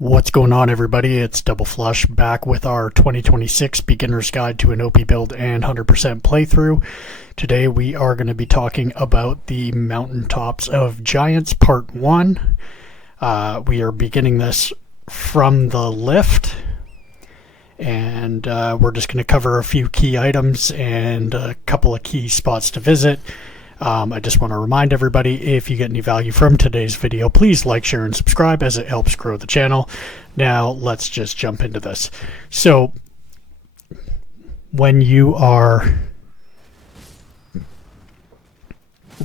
What's going on, everybody? It's Double Flush back with our 2026 Beginner's Guide to an OP Build and 100% playthrough. Today we are going to be talking about the Mountaintops of Giants Part 1. We are beginning this from the lift, and we're just going to cover a few key items and a couple of key spots to visit. I just want to remind everybody, if you get any value from today's video, please like, share, and subscribe as it helps grow the channel. Now, let's just jump into this. So, when you are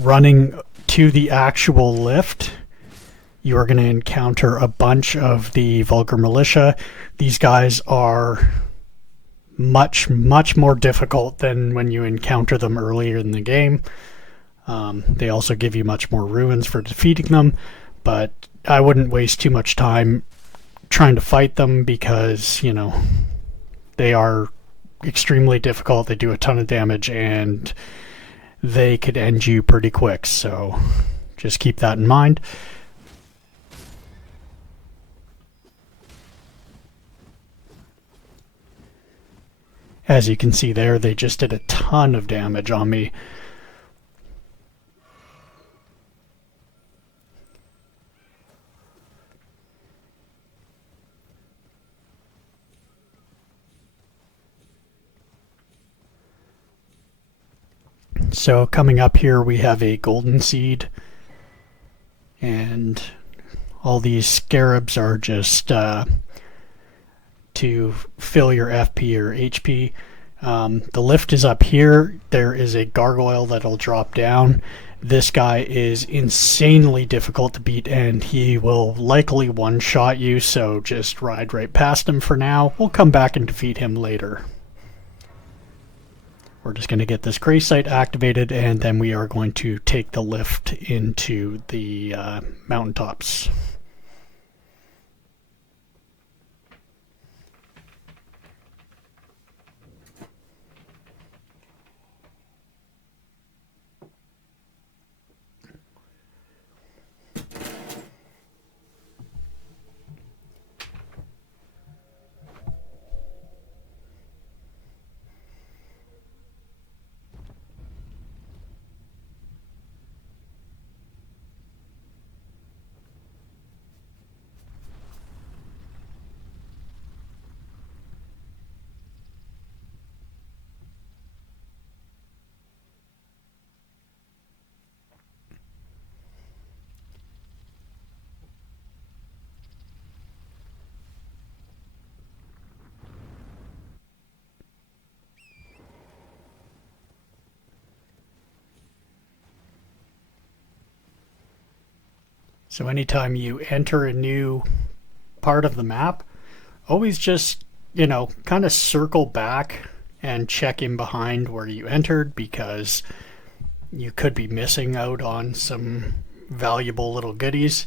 running to the actual lift, you are going to encounter a bunch of the Vulgar Militia. These guys are much more difficult than when you encounter them earlier in the game. They also give you much more ruins for defeating them, but I wouldn't waste too much time trying to fight them because, you know, they are extremely difficult. They do a ton of damage and they could end you pretty quick, so just keep that in mind. As you can see there, they just did a ton of damage on me. So coming up here we have a golden seed, and all these scarabs are just to fill your FP or HP. The lift is up here. There is a gargoyle that'll drop down. This guy is insanely difficult to beat, and he will likely one-shot you, so just ride right past him for now. We'll come back and defeat him later. We're just going to get this gray site activated, and then we are going to take the lift into the mountaintops. So anytime you enter a new part of the map, always just, you know, kind of circle back and check in behind where you entered, because you could be missing out on some valuable little goodies.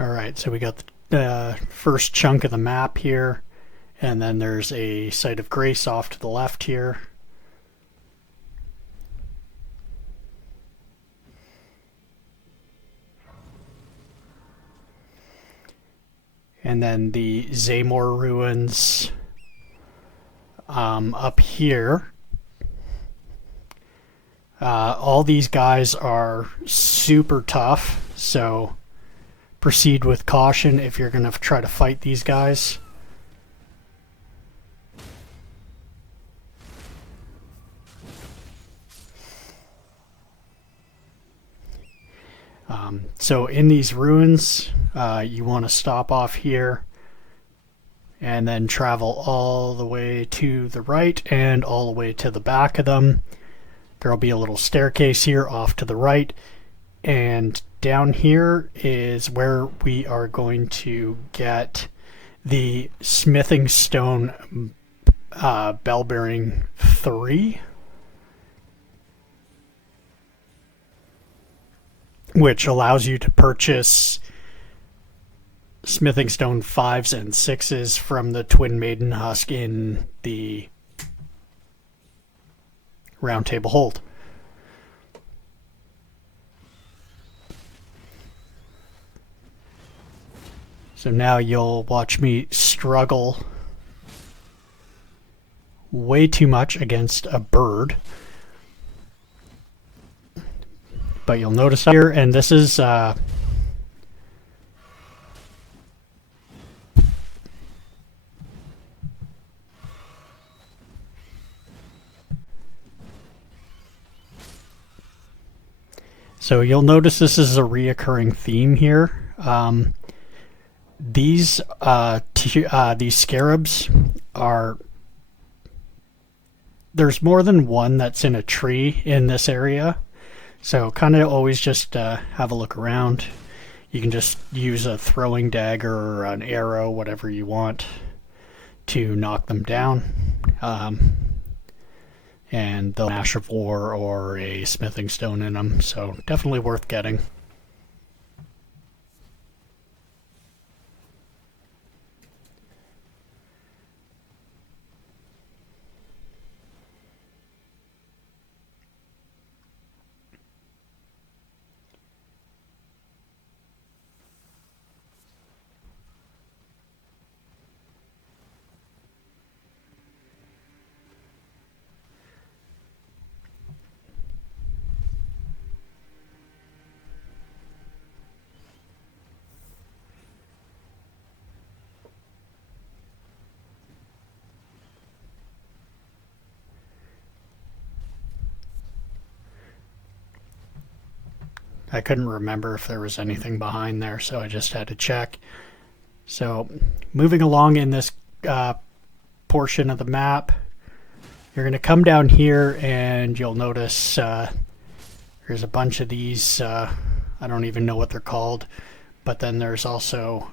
Alright, so we got the first chunk of the map here. And then there's a site of grace off to the left here. And then the Zaymore ruins up here. All these guys are super tough, so proceed with caution if you're going to try to fight these guys. So in these ruins, you want to stop off here and then travel all the way to the right and all the way to the back of them. There'll be a little staircase here off to the right, and down here is where we are going to get the smithing stone bell bearing 3. Which allows you to purchase smithing stone 5s and 6s from the Twin Maiden Husk in the Round Table Hold. So now you'll watch me struggle way too much against a bird. But you'll notice here, and this is so you'll notice this is a reoccurring theme here. These scarabs are, there's more than one that's in a tree in this area, so kind of always just have a look around. You can just use a throwing dagger or an arrow, whatever you want, to knock them down. And they'll ash of war or a smithing stone in them, so definitely worth getting. I couldn't remember if there was anything behind there, so I just had to check. So moving along in this portion of the map, you're going to come down here and you'll notice there's a bunch of these, I don't even know what they're called, but then there's also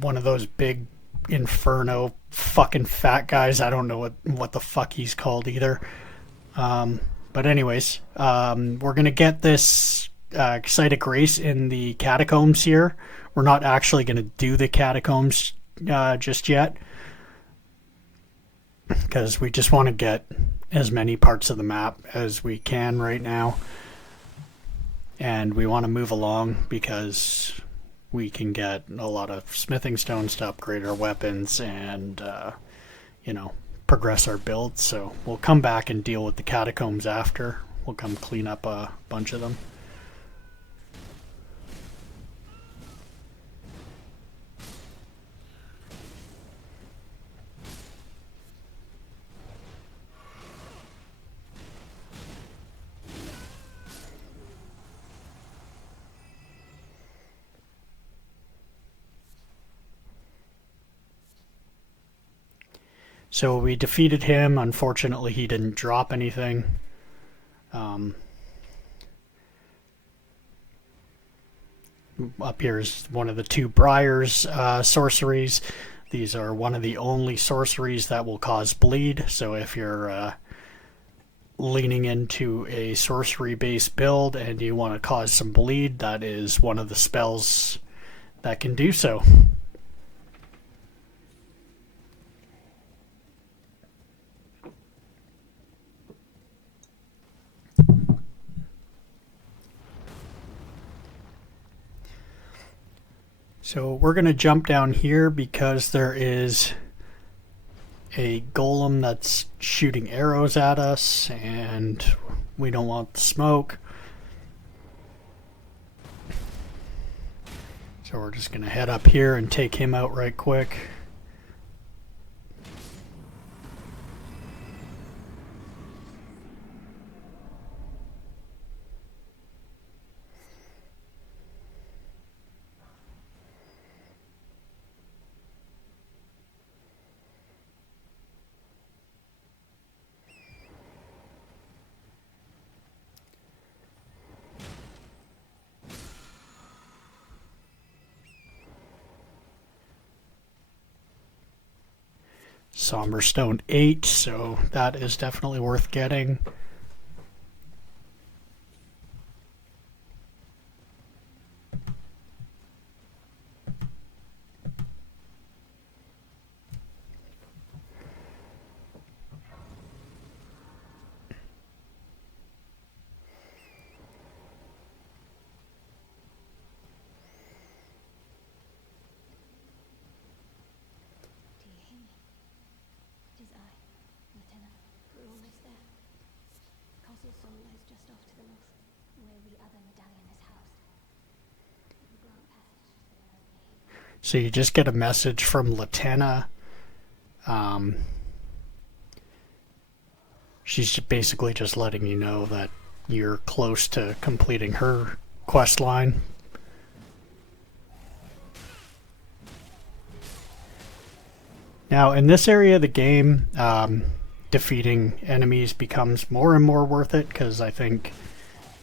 one of those big inferno fucking fat guys. I don't know what the fuck he's called either. But anyways, we're going to get this site of grace in the catacombs here. We're not actually going to do the catacombs just yet, because we just want to get as many parts of the map as we can right now. And we want to move along because we can get a lot of smithing stones to upgrade our weapons and, you know, progress our build. So we'll come back and deal with the catacombs after. We'll come clean up a bunch of them. So we defeated him. Unfortunately, he didn't drop anything. Up here is one of the two Briars sorceries. These are one of the only sorceries that will cause bleed. So if you're leaning into a sorcery-based build and you want to cause some bleed, that is one of the spells that can do so. So we're going to jump down here because there is a golem that's shooting arrows at us and we don't want the smoke. So we're just going to head up here and take him out right quick. Somber Stone 8, so that is definitely worth getting. castle soul lies just off to the north, where the other medallion is housed. We grant passage to their own aid. So you just get a message from Latenna. She's basically just letting you know that you're close to completing her quest line. Now, in this area of the game, defeating enemies becomes more and more worth it, because I think,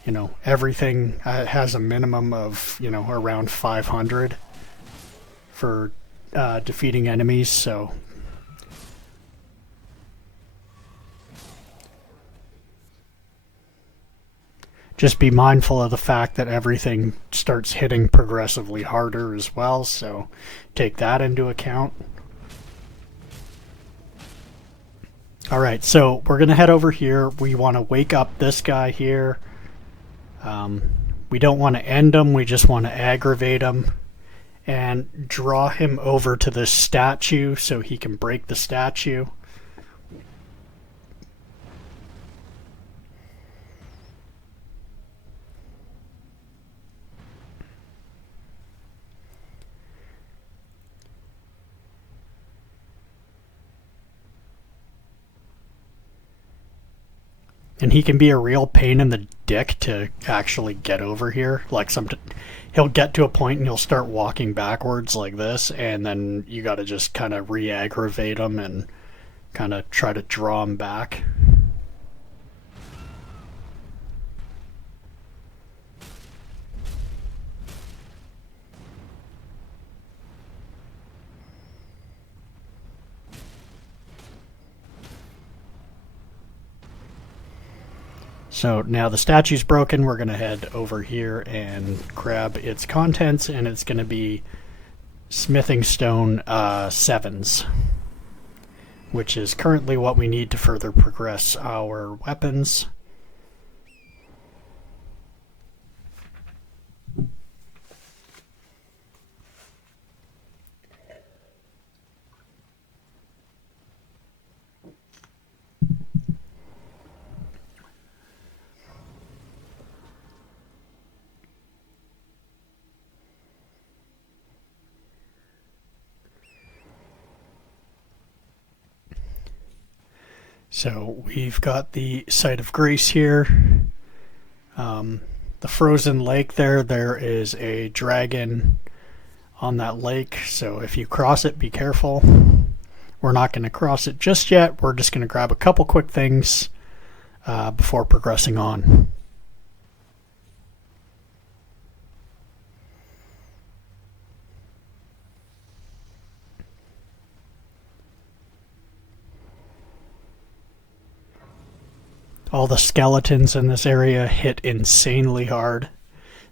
you know, everything has a minimum of, you know, around 500 for defeating enemies, so just be mindful of the fact that everything starts hitting progressively harder as well, so take that into account. Alright, so we're going to head over here. We want to wake up this guy here. We don't want to end him, we just want to aggravate him. And draw him over to this statue so he can break the statue. And he can be a real pain in the dick to actually get over here. Like he'll get to a point and he'll start walking backwards like this, and then you got to just kind of re-aggravate him and kind of try to draw him back. So now the statue's broken, we're going to head over here and grab its contents, and it's going to be smithing stone 7s, which is currently what we need to further progress our weapons. So we've got the Site of Grace here. The frozen lake there is a dragon on that lake, so if you cross it, be careful. We're not going to cross it just yet. We're just going to grab a couple quick things before progressing on. All the skeletons in this area hit insanely hard,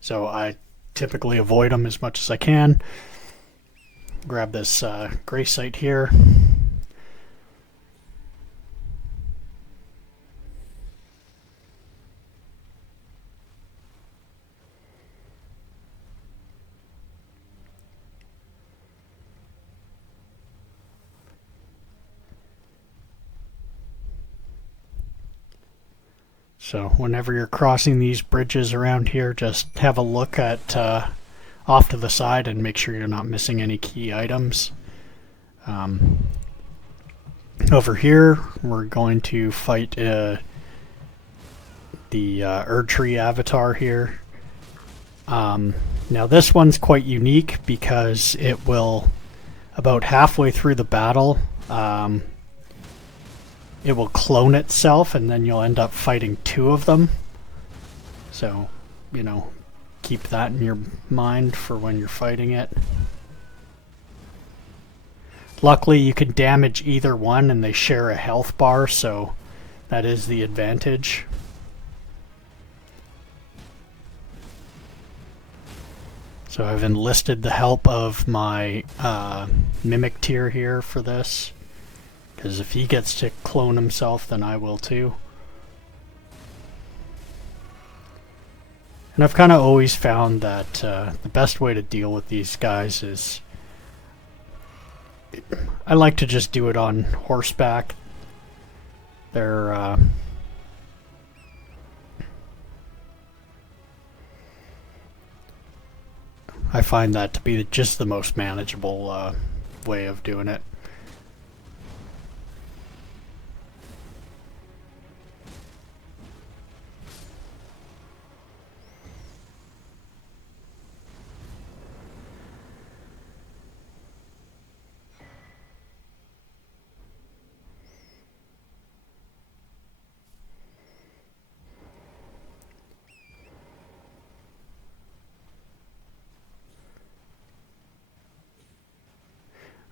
so I typically avoid them as much as I can. Grab this grace site here. So whenever you're crossing these bridges around here, just have a look at off to the side and make sure you're not missing any key items. Over here, we're going to fight the Erdtree avatar here. Now this one's quite unique because it will, about halfway through the battle, it will clone itself, and then you'll end up fighting 2 of them. So, you know, keep that in your mind for when you're fighting it. Luckily, you can damage either one, and they share a health bar, so that is the advantage. So I've enlisted the help of my Mimic tier here for this. Because if he gets to clone himself, then I will too. And I've kind of always found that the best way to deal with these guys is... I like to just do it on horseback. They're I find that to be just the most manageable way of doing it.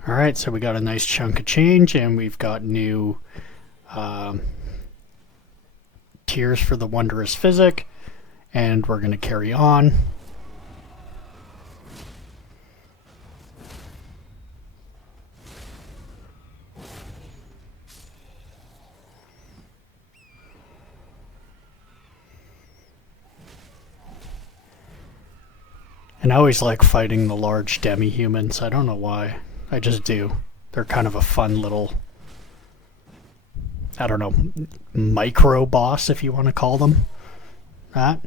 Alright, so we got a nice chunk of change, and we've got new tiers for the Wondrous Physic, and we're going to carry on. And I always like fighting the large demi-humans. I don't know why. I just do. They're kind of a fun little, I don't know, micro boss, if you want to call them that.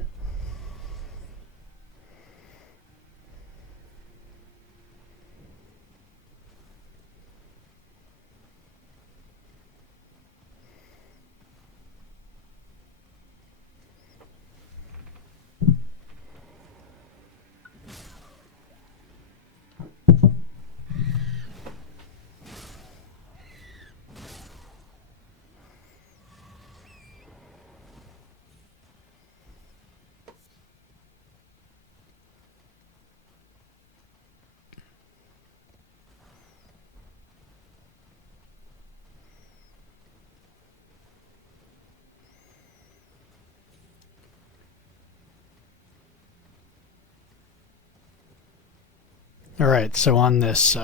Alright, so on this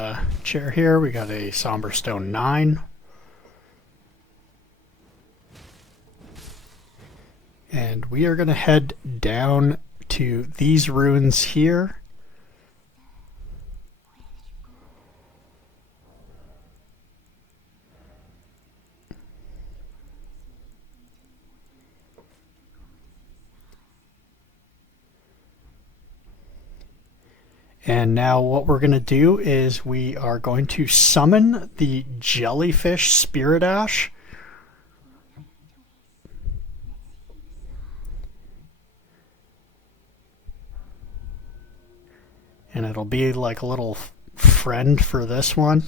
chair here, we got a Somber Stone 9. And we are going to head down to these ruins here. And now what we're going to do is we are going to summon the jellyfish spirit ash. And it'll be like a little friend for this one.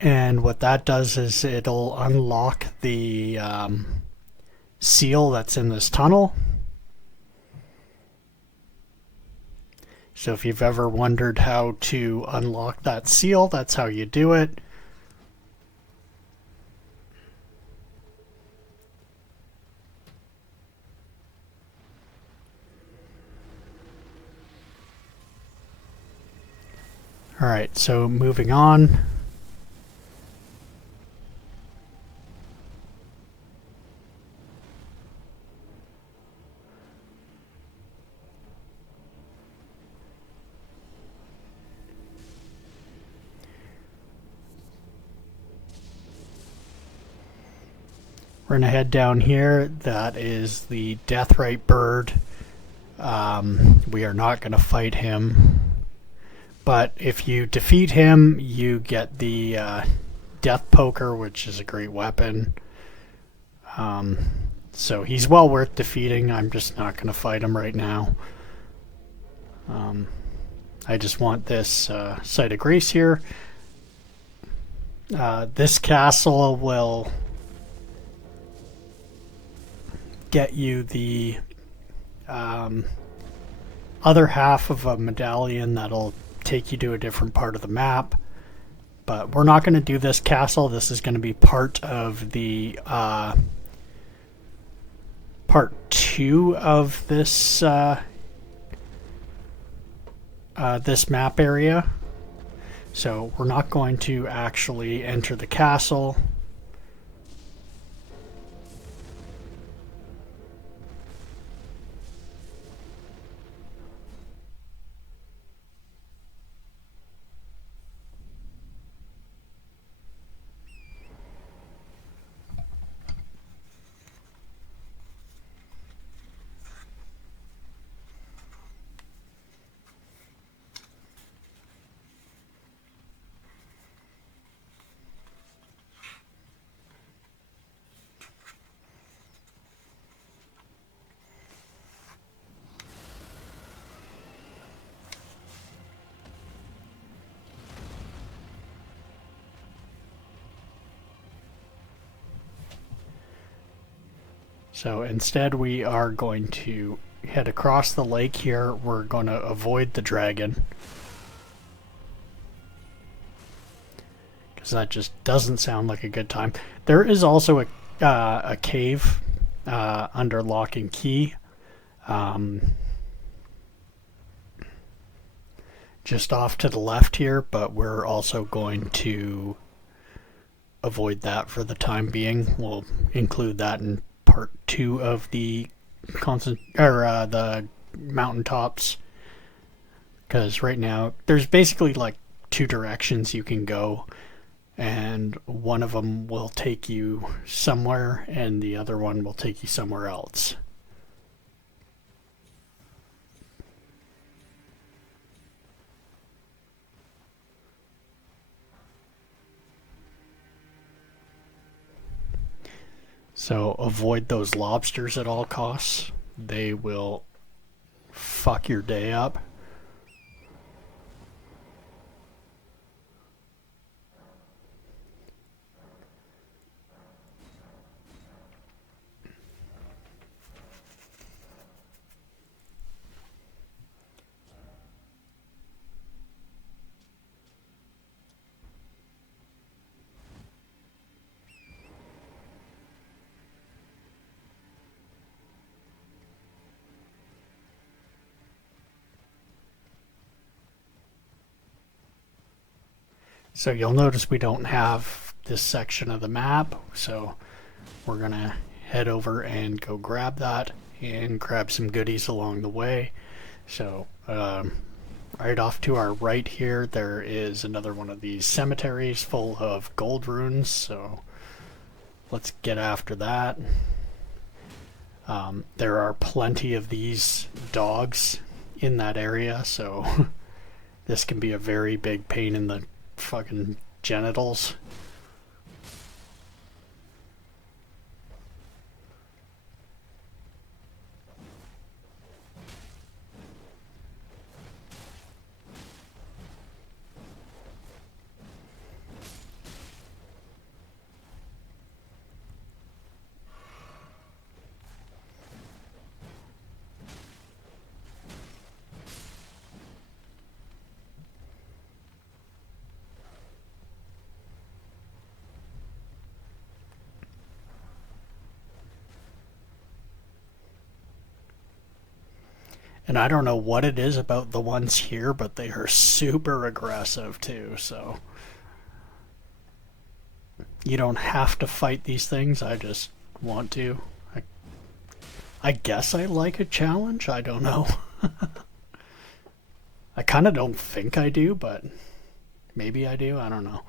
And what that does is it'll unlock the seal that's in this tunnel. So if you've ever wondered how to unlock that seal, that's how you do it. Alright, so moving on. We're going to head down here. That is the Deathrite bird. We are not going to fight him. But if you defeat him, you get the Death Poker, which is a great weapon. So he's well worth defeating. I'm just not going to fight him right now. I just want this Site of Grace here. This castle will get you the other half of a medallion that'll take you to a different part of the map. But we're not going to do this castle. This is going to be part of the part 2 of this this map area. So we're not going to actually enter the castle. So instead, we are going to head across the lake here. We're going to avoid the dragon, because that just doesn't sound like a good time. There is also a cave under lock and key, just off to the left here, but we're also going to avoid that for the time being. We'll include that in part 2 of the the mountaintops, because right now there's basically like 2 directions you can go, and one of them will take you somewhere and the other one will take you somewhere else. So avoid those lobsters at all costs. They will fuck your day up. So you'll notice we don't have this section of the map, so we're gonna head over and go grab that and grab some goodies along the way. So right off to our right here, there is another one of these cemeteries full of gold runes, so let's get after that. There are plenty of these dogs in that area, so this can be a very big pain in the fucking genitals. And I don't know what it is about the ones here, but they are super aggressive too, so you don't have to fight these things. I just want to. I guess I like a challenge. I don't know. I kind of don't think I do, but maybe I do. I don't know.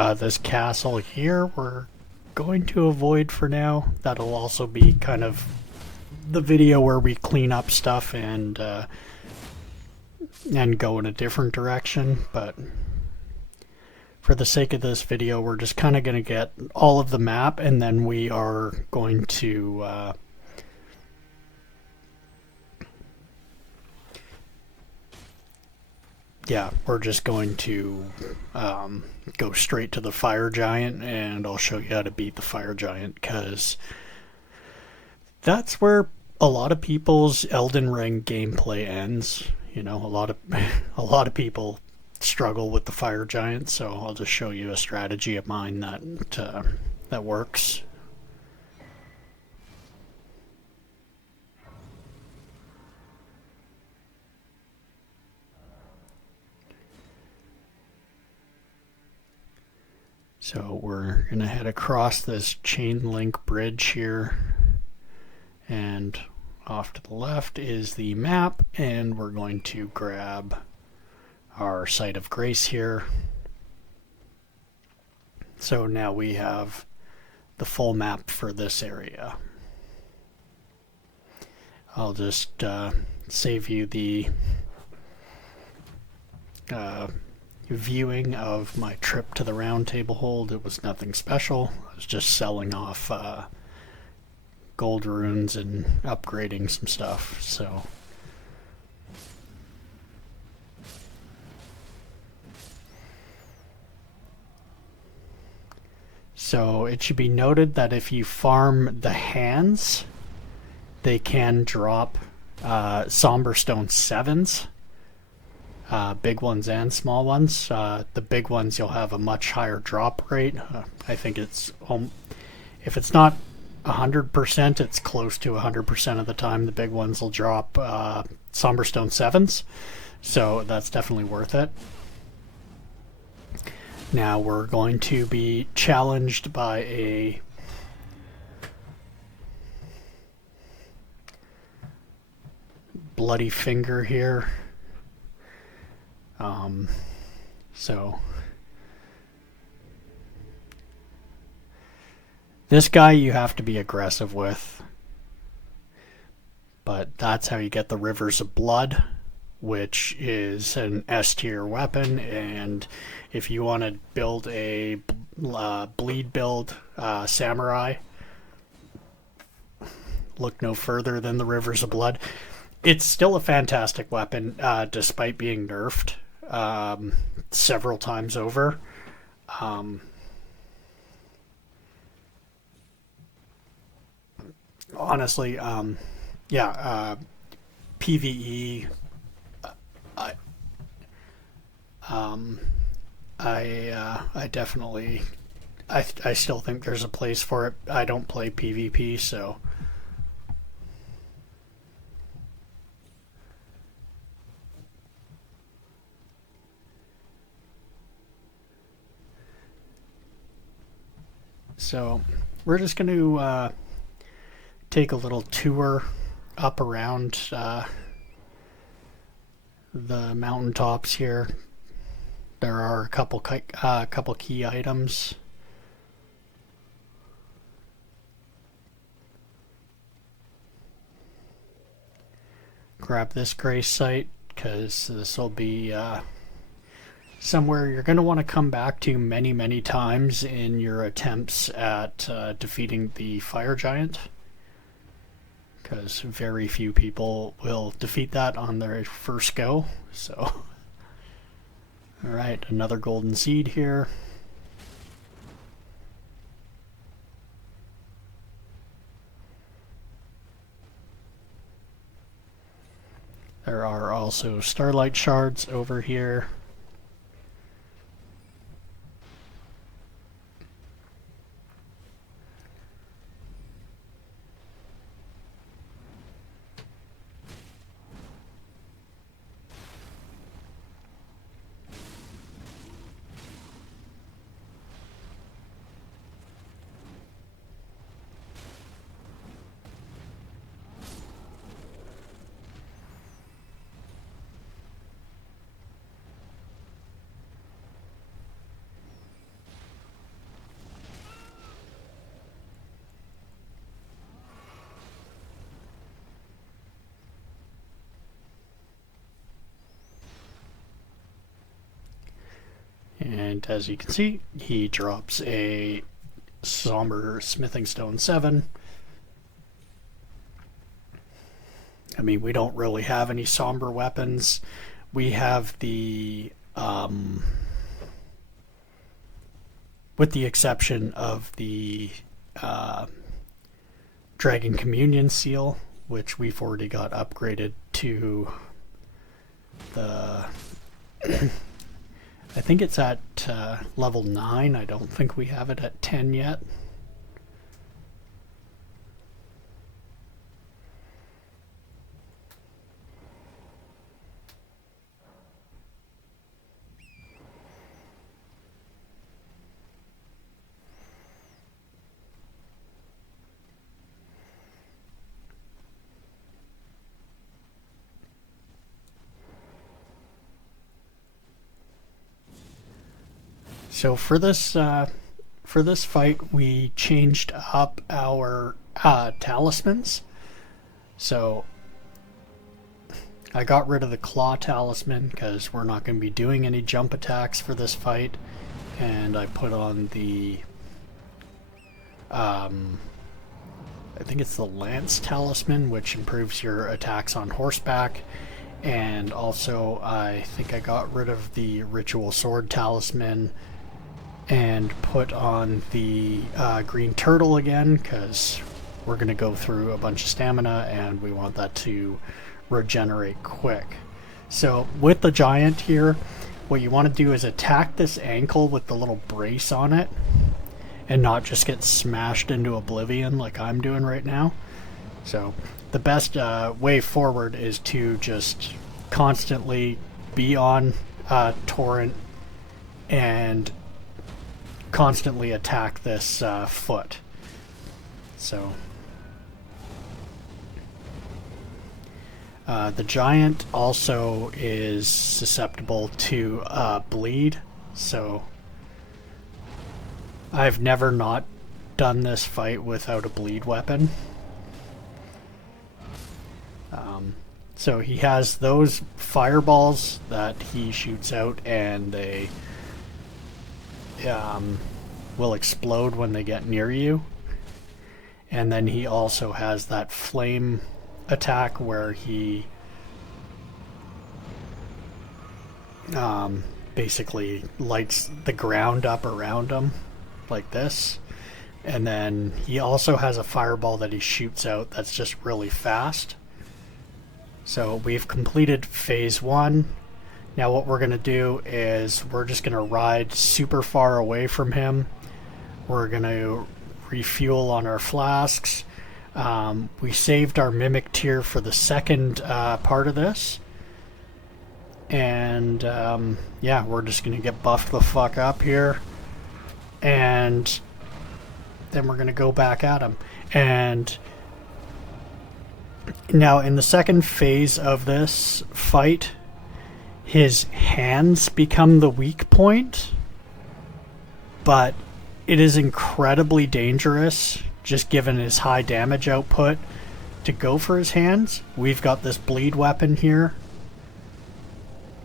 This castle here we're going to avoid for now. That'll also be kind of the video where we clean up stuff and go in a different direction. But for the sake of this video, we're just kind of going to get all of the map, and then we are going to yeah, we're just going to go straight to the fire giant, and I'll show you how to beat the fire giant, because that's where a lot of people's Elden Ring gameplay ends. You know, a lot of people struggle with the fire giant, so I'll just show you a strategy of mine that works. So we're going to head across this chain link bridge here, and off to the left is the map, and we're going to grab our site of grace here. So now we have the full map for this area. I'll just save you the viewing of my trip to the round table hold. It was nothing special. I was just selling off gold runes and upgrading some stuff. So it should be noted that if you farm the hands, they can drop Somber Stone 7s. Big ones and small ones. The big ones, you'll have a much higher drop rate. I think it's, if it's not 100%, it's close to 100% of the time the big ones will drop Somber Stone 7s. So that's definitely worth it. Now we're going to be challenged by a bloody finger here. So this guy you have to be aggressive with, but that's how you get the Rivers of Blood, which is an S tier weapon. And if you want to build a bleed build samurai, look no further than the Rivers of Blood. It's still a fantastic weapon, despite being nerfed several times over. Honestly, yeah, PvE. I definitely, I still think there's a place for it. I don't play PvP, so. So we're just going to take a little tour up around the mountaintops here. There are a couple key items. Grab this grace site, because this will be somewhere you're going to want to come back to many, many times in your attempts at defeating the fire giant, because very few people will defeat that on their first go. So, alright, another golden seed here. There are also starlight shards over here. And as you can see, he drops a Somber Smithing Stone 7. I mean, we don't really have any somber weapons. We have the, with the exception of the Dragon Communion Seal, which we've already got upgraded to the... I think it's at level 9. I don't think we have it at 10 yet. So for this fight, we changed up our talismans. So I got rid of the claw talisman because we're not going to be doing any jump attacks for this fight, and I put on the I think it's the lance talisman, which improves your attacks on horseback. And also I think I got rid of the ritual sword talisman and put on the green turtle again, because we're going to go through a bunch of stamina and we want that to regenerate quick. So with the giant here, what you want to do is attack this ankle with the little brace on it and not just get smashed into oblivion like I'm doing right now. So the best way forward is to just constantly be on Torrent and constantly attack this foot. So the giant also is susceptible to bleed, so I've never not done this fight without a bleed weapon. So he has those fireballs that he shoots out, and they will explode when they get near you. And then he also has that flame attack where he basically lights the ground up around him like this. And then he also has a fireball that he shoots out that's just really fast. So we've completed phase 1. Now what we're going to do is we're just going to ride super far away from him. We're going to refuel on our flasks. We saved our mimic tier for the second part of this. And yeah, we're just going to get buffed the fuck up here. And then we're going to go back at him. And now in the second phase of this fight, his hands become the weak point, but it is incredibly dangerous, just given his high damage output, to go for his hands. We've got this bleed weapon here.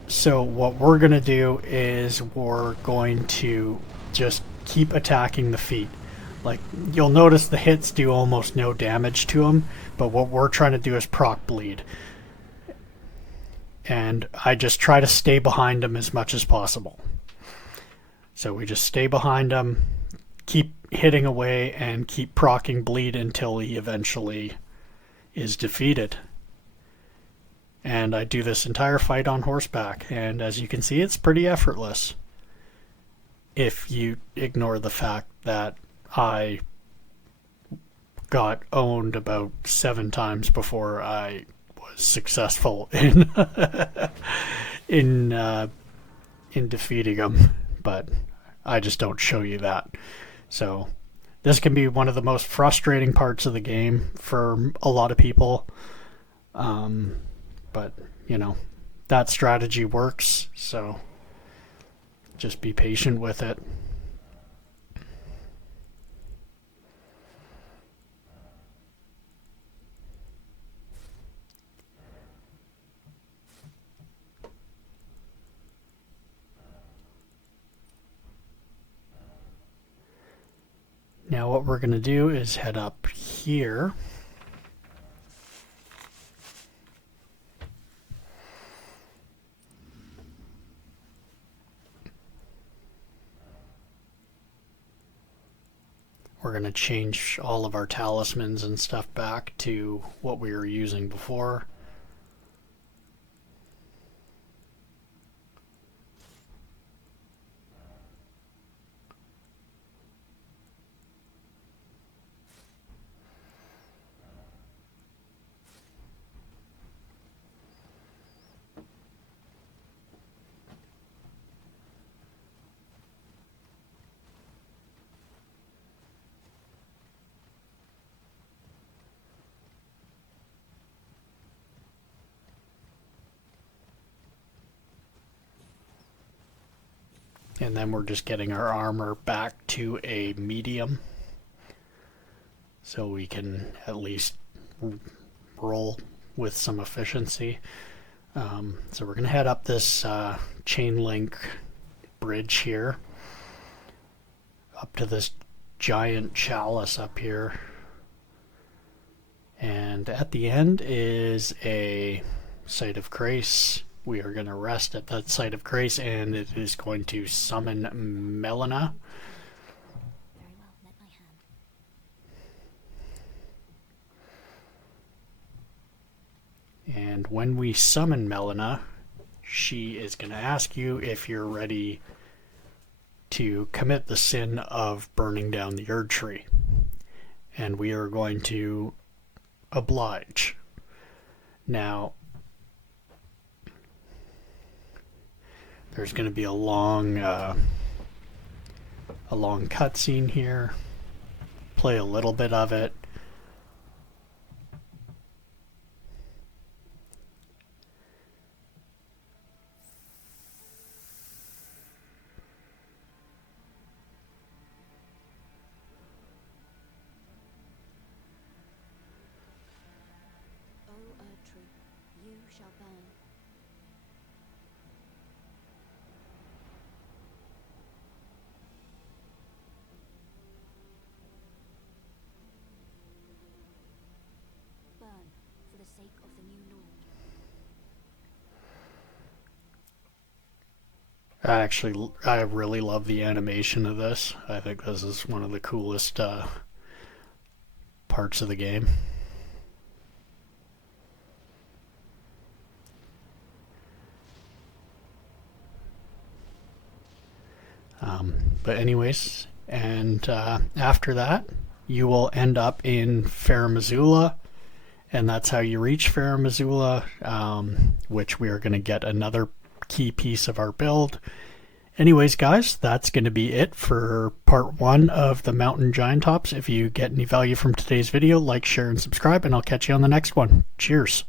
So what we're going to do is we're going to just keep attacking the feet. Like, you'll notice the hits do almost no damage to him, but what we're trying to do is proc bleed. And I just try to stay behind him as much as possible. So we just stay behind him, keep hitting away, and keep proccing bleed until he eventually is defeated. And I do this entire fight on horseback, and as you can see, it's pretty effortless. If you ignore the fact that I got owned about 7 times before I was successful in in defeating him, but I just don't show you that. So this can be one of the most frustrating parts of the game for a lot of people, but you know, that strategy works, so just be patient with it. Now what we're going to do is head up here. We're going to change all of our talismans and stuff back to what we were using before. And then we're just getting our armor back to a medium, so we can at least roll with some efficiency. So we're going to head up this chain link bridge here, up to this giant chalice up here. And at the end is a site of grace. We are going to rest at that site of grace, and it is going to summon Melina. Very well, let my hand. And when we summon Melina, she is going to ask you if you're ready to commit the sin of burning down the Erd Tree. And we are going to oblige. Now, there's going to be a long cutscene here. Play a little bit of it. O Erd Tree, you shall burn. Burn for the sake of the new Lord. I really love the animation of this. I think this is one of the coolest parts of the game. But anyways, and after that, you will end up in Fair Missoula, and that's how you reach Fair Missoula, which we are going to get another key piece of our build. Anyways, guys, that's going to be it for part 1 of the Mountaintops. If you get any value from today's video, like, share, and subscribe, and I'll catch you on the next one. Cheers.